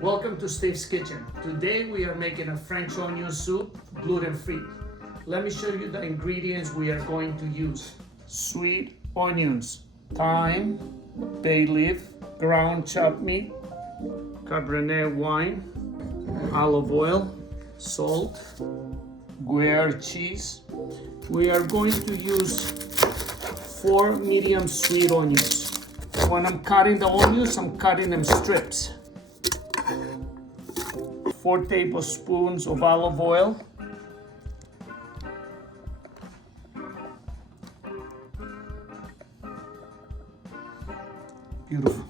Welcome to Steve's Kitchen. Today we are making a French onion soup, gluten-free. Let me show you the ingredients we are going to use. Sweet onions, thyme, bay leaf, ground chopped meat, Cabernet wine, olive oil, salt, Gruyere cheese. We are going to use 4 medium sweet onions. When I'm cutting the onions, I'm cutting them strips. 4 tablespoons of olive oil. Beautiful.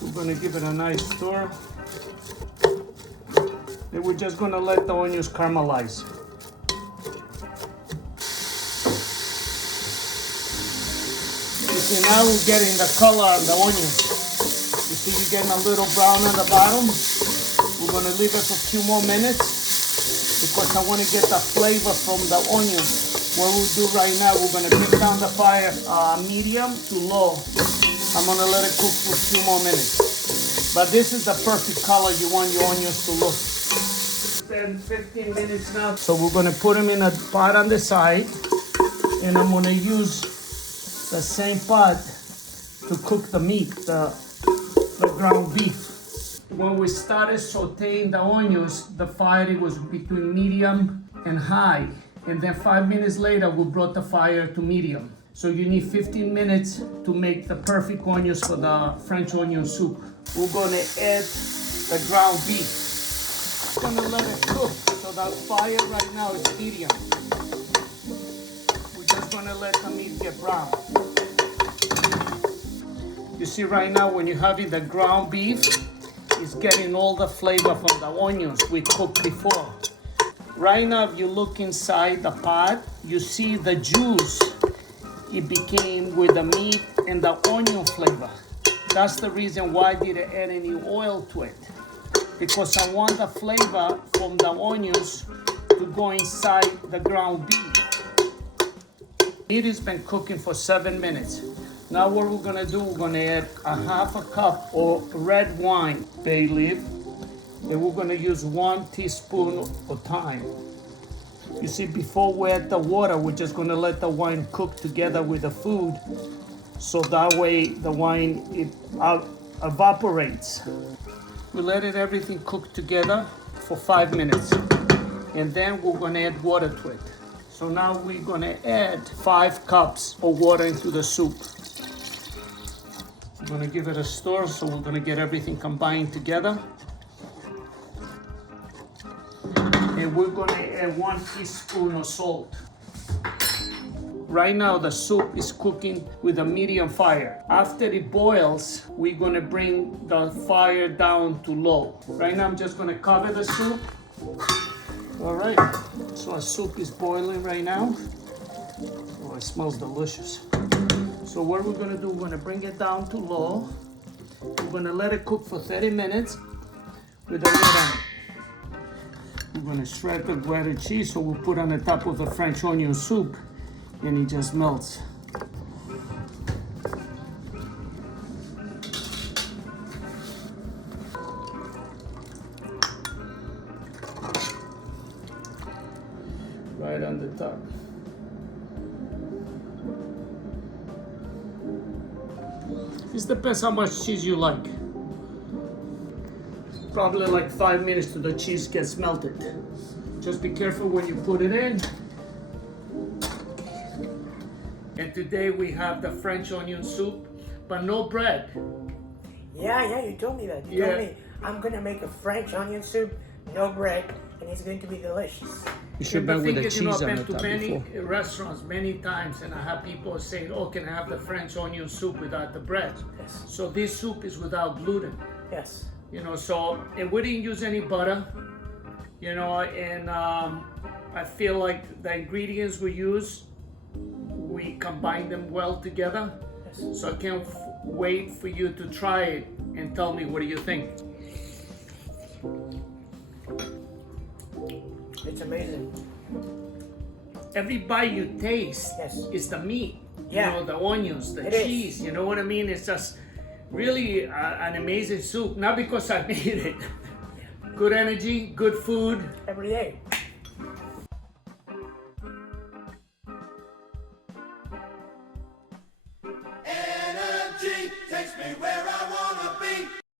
We're gonna give it a nice stir. Then we're just gonna let the onions caramelize. You see, now we're getting the color on the onions. You see, you're getting a little brown on the bottom. We're gonna leave it for a few more minutes because I want to get the flavor from the onions. What we'll do right now, we're gonna bring down the fire medium to low. I'm gonna let it cook for a few more minutes. But this is the perfect color you want your onions to look. 10-15 minutes now. So we're gonna put them in a pot on the side, and I'm gonna use the same pot to cook the meat, the ground beef. When we started sauteing the onions, the fire was between medium and high. And then 5 minutes later, we brought the fire to medium. So you need 15 minutes to make the perfect onions for the French onion soup. We're gonna add the ground beef. We're gonna let it cook. So the fire right now is medium. We're just gonna let the meat get brown. You see right now when you're having the ground beef, it's getting all the flavor from the onions we cooked before. Right now, if you look inside the pot, you see the juice it became with the meat and the onion flavor. That's the reason why I didn't add any oil to it. Because I want the flavor from the onions to go inside the ground beef. Meat has been cooking for 7 minutes. Now what we're gonna do, we're gonna add a half a cup of red wine, bay leaf, and we're gonna use 1 teaspoon of thyme. You see, before we add the water, we're just gonna let the wine cook together with the food, so that way the wine evaporates. We let everything cook together for 5 minutes, and then we're gonna add water to it. So now we're gonna add 5 cups of water into the soup. We're gonna give it a stir, so we're gonna get everything combined together. And we're gonna add 1 teaspoon of salt. Right now the soup is cooking with a medium fire. After it boils, we're gonna bring the fire down to low. Right now I'm just gonna cover the soup. All right, so our soup is boiling right now. Oh, it smells delicious. So what we're gonna do, we're gonna bring it down to low. We're gonna let it cook for 30 minutes with the lid on it. We're gonna shred the grated cheese, so we'll put on the top of the French onion soup, and it just melts. Right on the top. It depends how much cheese you like. Probably like 5 minutes till the cheese gets melted. Just be careful when you put it in. And today we have the French onion soup, but no bread. Yeah, you told me that. You told me I'm gonna make a French onion soup, no bread, and it's going to be delicious. You should have with the cheese on the top. I've been to many restaurants many times, and I have people saying, "Oh, can I have the French onion soup without the bread?" Yes. So this soup is without gluten. Yes. You know, so and we didn't use any butter. You know, and I feel like the ingredients we use, we combine them well together. Yes. So I can't wait for you to try it and tell me what do you think. It's amazing. Every bite you taste Yes. is the meat. Yeah. You know, the onions, the It cheese, is. you know what I mean? It's just, Really an amazing soup, not because I made it. Good energy, good food. Every day.